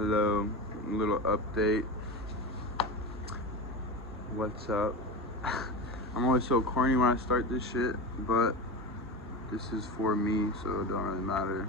Hello, little update. What's up? I'm always so corny when I start this shit, but this is for me, so it don't really matter.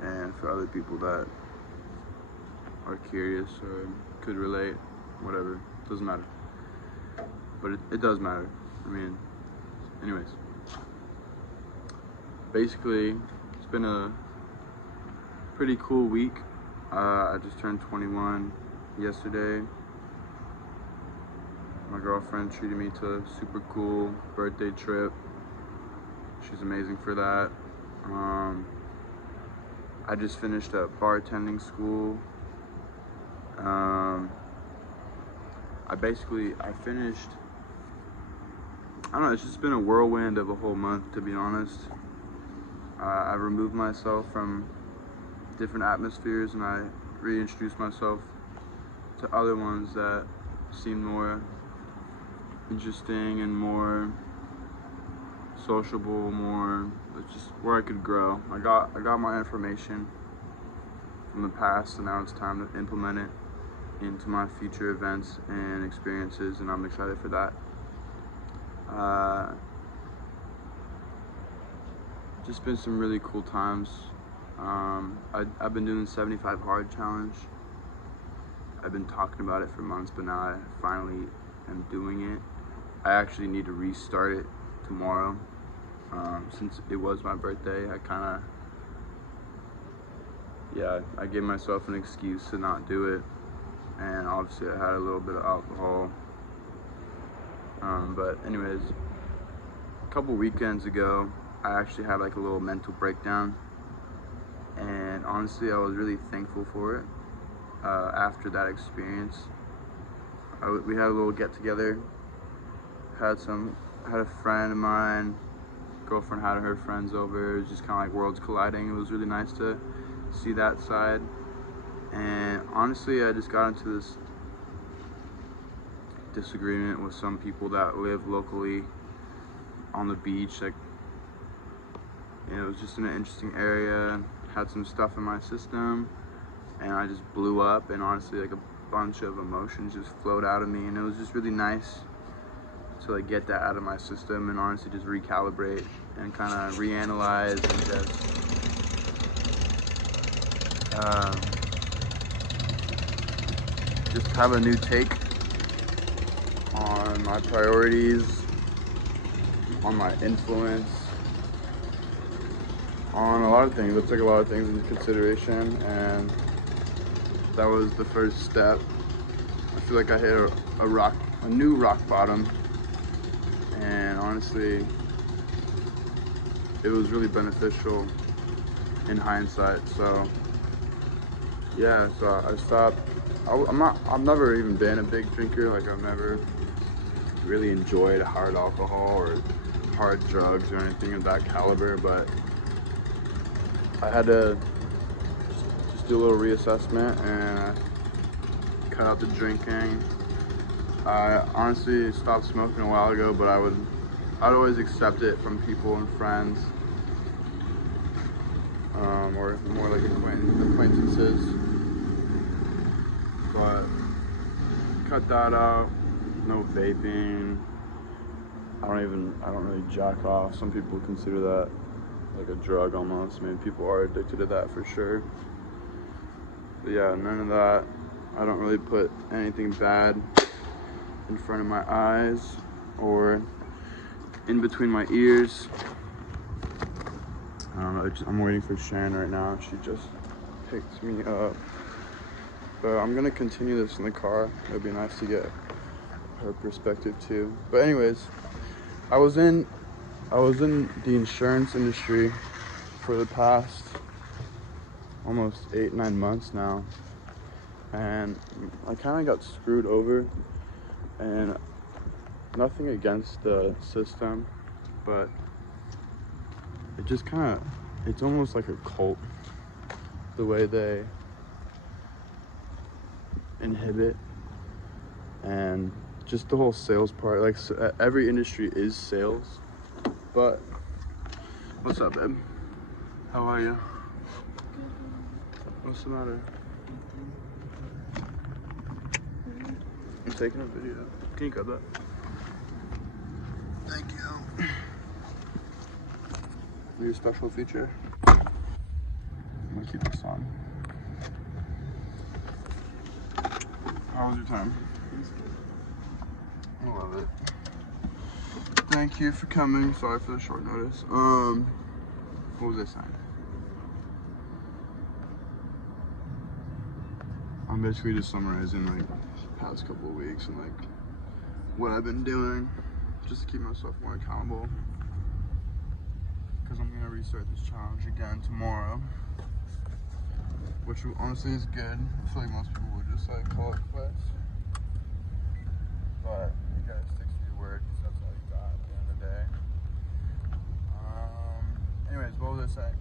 And for other people that are curious or could relate, whatever, doesn't matter. But it does matter. I mean, anyways. Basically, it's been a pretty cool week. I just turned 21 yesterday. My girlfriend treated me to a super cool birthday trip. She's amazing for that. I just finished up bartending school. I finished, I don't know, it's just been a whirlwind of a whole month, to be honest. I removed myself from different atmospheres and I reintroduced myself to other ones that seemed more interesting and more sociable, more just where I could grow. I got my information from the past, and now it's time to implement it into my future events and experiences, and I'm excited for that. Just been some really cool times. I've been doing the 75 hard challenge. I've been talking about it for months, but now I finally am doing it. I actually need to restart it tomorrow. Since it was my birthday, I gave myself an excuse to not do it. And obviously I had a little bit of alcohol. But anyways, a couple weekends ago, I actually had like a little mental breakdown. And honestly, I was really thankful for it. After that experience, we had a little get together. Had a friend of mine, girlfriend had her friends over. It was just kind of like worlds colliding. It was really nice to see that side. And honestly, I just got into this disagreement with some people that live locally on the beach. Like, you know, it was just in an interesting area. Had some stuff in my system, and I just blew up. And honestly, like a bunch of emotions just flowed out of me, and it was just really nice to like get that out of my system and honestly just recalibrate and kind of reanalyze and just have a new take on my priorities, on my influence, on a lot of things. I took a lot of things into consideration, and that was the first step. I feel like I hit a new rock bottom, and honestly, it was really beneficial in hindsight. So yeah, so I stopped. I've never even been a big drinker. Like, I've never really enjoyed hard alcohol or hard drugs or anything of that caliber, but I had to just do a little reassessment and cut out the drinking. I honestly stopped smoking a while ago, but I'd always accept it from people and friends, or more like acquaintances. But cut that out. No vaping. I don't really jack off. Some people consider that like a drug almost. I mean, people are addicted to that for sure. But yeah, none of that. I don't really put anything bad in front of my eyes or in between my ears. I don't know, I'm waiting for Sharon right now. She just picked me up. But I'm gonna continue this in the car. It'd be nice to get her perspective too. But anyways, I was in the insurance industry for the past almost 8-9 months now, and I kind of got screwed over. And nothing against the system, but it just it's almost like a cult, the way they inhibit and just the whole sales part. Like, every industry is sales, but what's up, babe? How are you? What's the matter? I'm taking a video. Can you cut that? Thank you. Your special feature. I'm gonna keep this on. How was your time? I love it. Thank you for coming. Sorry for the short notice. What was I saying? I'm basically just summarizing like the past couple of weeks and like what I've been doing just to keep myself more accountable. Because I'm gonna restart this challenge again tomorrow, which honestly is good. I feel like most people would just like call it quits, but you gotta stick to your word because that's all you got at the end of the day. Anyways, what was I saying?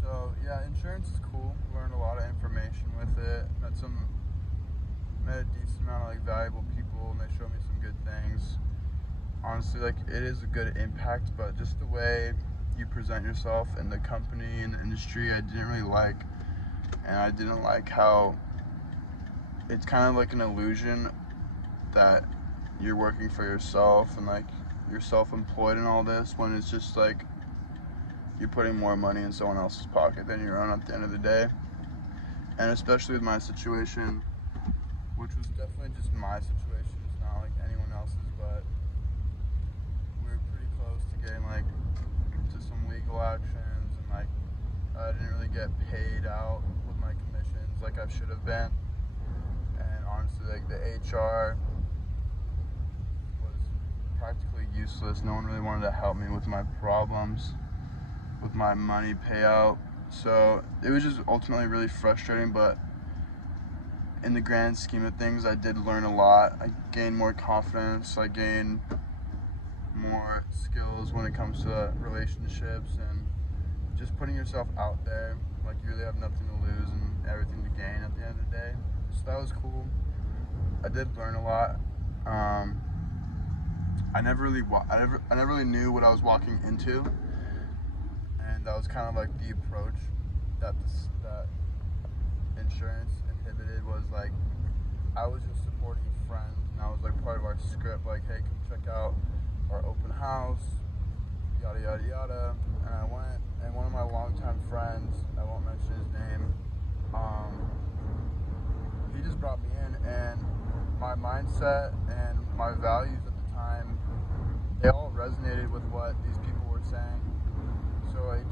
So yeah, insurance is cool. Learned a lot of information with it. Met a decent amount of like valuable people, and they showed me some good things. Honestly, like it is a good impact, but just the way you present yourself in the company and the industry, I didn't really like. And I didn't like how it's kind of like an illusion that you're working for yourself and like you're self-employed and all this, when it's just like you're putting more money in someone else's pocket than your own at the end of the day. And especially with my situation, which was definitely just my situation, it's not like anyone else's, but we were pretty close to getting like to some legal actions, and like I didn't really get paid out with my commissions like I should have been. And honestly, like the HR was practically useless. No one really wanted to help me with my problems, with my money payout. So it was just ultimately really frustrating, but in the grand scheme of things, I did learn a lot. I gained more confidence. I gained more skills when it comes to relationships and just putting yourself out there. Like you really have nothing to lose and everything to gain at the end of the day. So that was cool. I did learn a lot. I never really knew what I was walking into, and that was kind of like the approach that insurance inhibited. Was like I was just supporting friends, and that was like part of our script. Like, hey, come check out our open house, yada yada yada. And I went, and one of my longtime friends, I won't mention his name, he just brought me in, and my mindset and my values at the time, they all resonated with what these people were saying. So it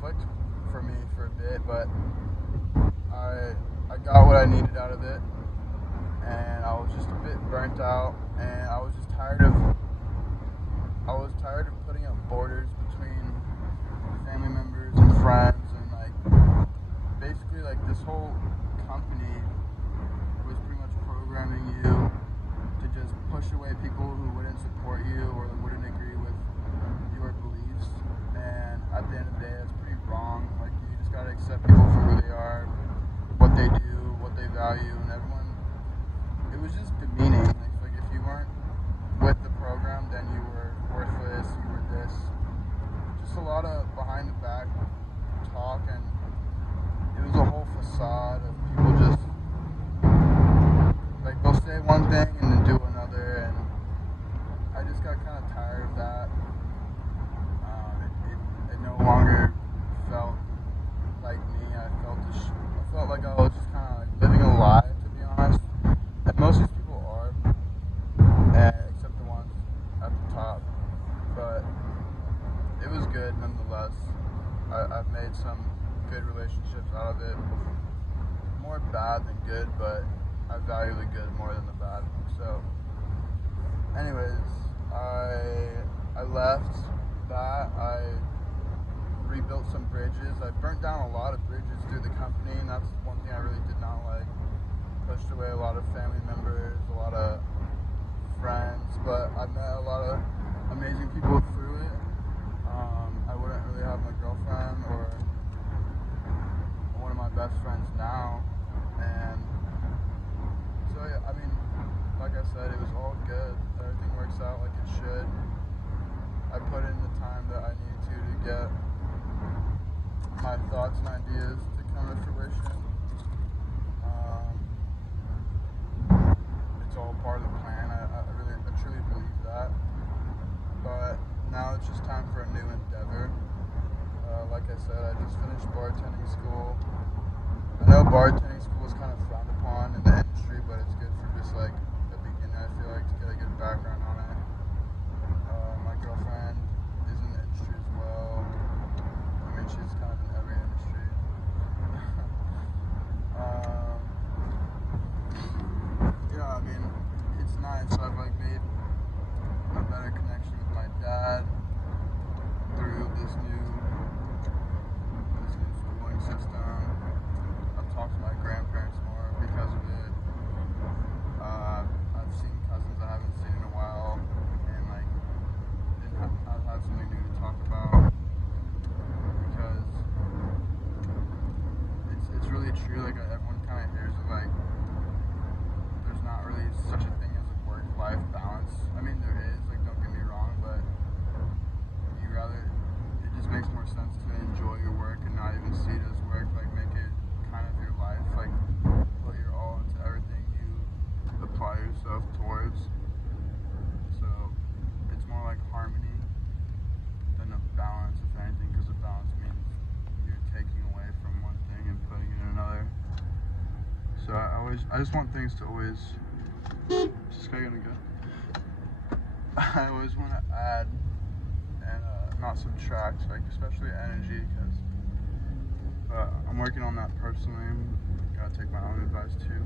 clicked for me for a bit, but I got what I needed out of it, and I was just a bit burnt out, and I was just tired of putting up borders between family members and friends, and like basically like this whole company was pretty much programming you to just push away people who wouldn't support you or wouldn't agree with your beliefs. And at the end of the day, that's pretty wrong. Like you just gotta accept people for who they are, what they do, what they value, and everyone. It was just demeaning. Like if you weren't with the program, then you were worthless. You were this. Just a lot of behind the back talk, and it was a whole facade of people just like they'll say one thing and then do another, and I just got kind of tired of that. It no longer felt like me. I felt like I was just kind of like living a lie, to be honest. And most of these people are, except the ones at the top. But it was good nonetheless. I've made some good relationships out of it. More bad than good, but I value the good more than the bad. So, anyways, I left that. I rebuilt some bridges. I burnt down a lot of bridges through the company, and that's one thing I really did not like. Pushed away a lot of family members, a lot of friends, but I met a lot of amazing people through it. I wouldn't really have my girlfriend or one of my best friends now, and so yeah, I mean, like I said, it was all good. Everything works out like it should. I put in the time that I needed to get my thoughts and ideas to come to fruition, It's all part of the plan. I truly believe that. But now it's just time for a new endeavor. Like I said, I just finished bartending school. I know bartending school is kind of frowned upon in the industry, but it's good for just like a beginner, I feel like, to get a good background on it. My girlfriend is in the industry as well. I mean, she's kind of in every industry. Yeah, I mean, it's nice. I've like made a better connection with my dad through this new schooling system. I've talked to my grandparents more because of it. I've seen cousins I haven't seen in a while, and like I've had something new to talk about because it's really true. Like everyone kind of hears of like there's not really such a thing as a work-life balance. I mean, there is. Like, don't get me wrong, but it just makes more sense to enjoy your work and not even see it as work. Like, make it kind of your life. Like, put your all into everything you apply yourself towards. So, it's more like harmony than a balance, if anything, because a balance means you're taking away from one thing and putting in another. So, I just want things to always. Is this guy gonna go? I always want to add and not subtract, like especially energy, but I'm working on that personally. Gotta take my own advice too.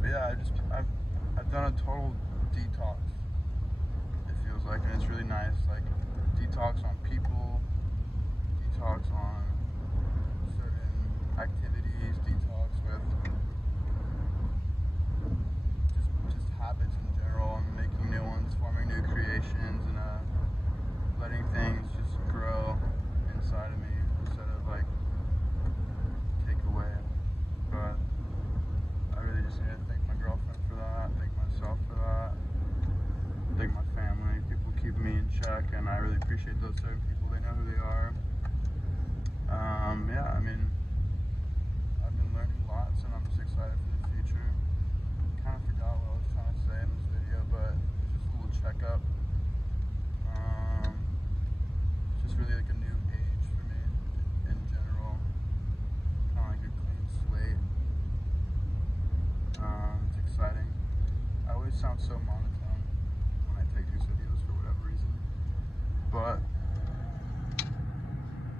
But yeah, I've done a total detox. It feels like, and it's really nice. Like detox on people, detox on certain activities, detox with just habits in general, and making new ones, forming new creations, and letting things just grow inside of me instead of like take away. But I really just need to thank my girlfriend for that, thank myself for that, thank my family. People keep me in check, and I really appreciate those certain people. They know who they are. Yeah, I mean, I've been learning lots, and I'm just excited for the future. Kind of forgot what I was trying to say in this video, but it's just a little checkup. It's just really like a new age for me in general. Kind of like a clean slate. It's exciting. I always sound so monotone when I take these videos for whatever reason. But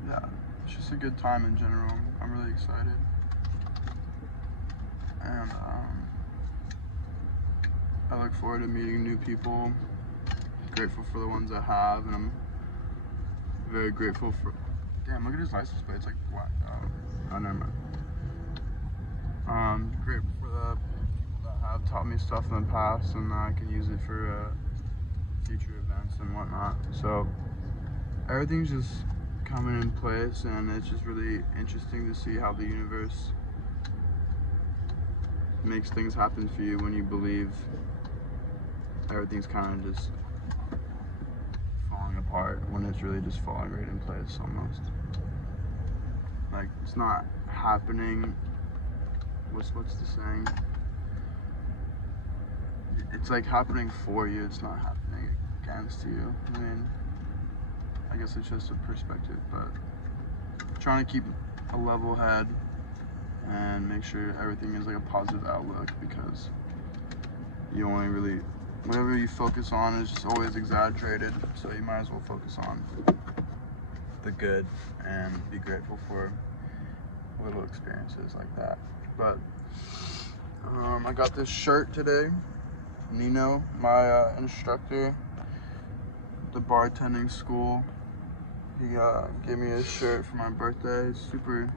yeah, it's just a good time in general. I'm really excited. And I look forward to meeting new people. Grateful for the ones I have, and I'm very grateful for. Damn, look at his license plate. It's like blacked out. Oh, never mind. Grateful for the people that have taught me stuff in the past, and I can use it for future events and whatnot. So everything's just coming in place, and it's just really interesting to see how the universe makes things happen for you when you believe everything's kind of just falling apart, when it's really just falling right in place almost. Like, it's not happening. What's the saying? It's like happening for you, it's not happening against you. I mean, I guess it's just a perspective, but trying to keep a level head and make sure everything is like a positive outlook, because you only really, whatever you focus on is just always exaggerated, so you might as well focus on the good and be grateful for little experiences like that. But I got this shirt today. Nino, my instructor at the bartending school, he gave me a shirt for my birthday. Super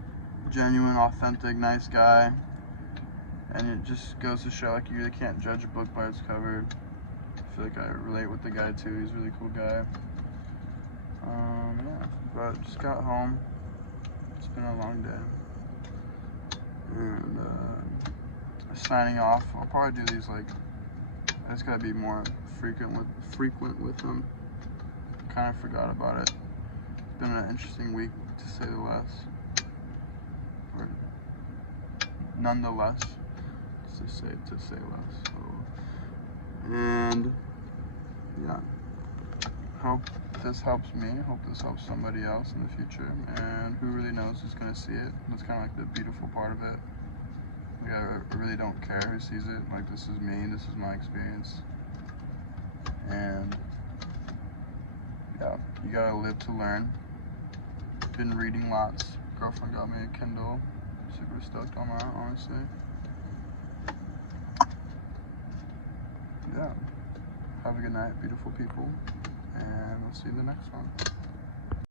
genuine, authentic, nice guy. And it just goes to show, like, you really can't judge a book by its cover. I feel like I relate with the guy too. He's a really cool guy. Yeah, but just got home. It's been a long day. And signing off. I'll probably do these, like, I just gotta be more frequent with them. Kind of forgot about it. It's been an interesting week, to say the least. or nonetheless, to say less. So, and yeah, hope this helps me. Hope this helps somebody else in the future. And who really knows who's gonna see it? That's kind of like the beautiful part of it. Like, I really don't care who sees it. Like, this is me. This is my experience. And yeah, you gotta live to learn. Been reading lots. Girlfriend got me a Kindle. Super stoked on that, honestly. Yeah. Have a good night, beautiful people. And we'll see you in the next one.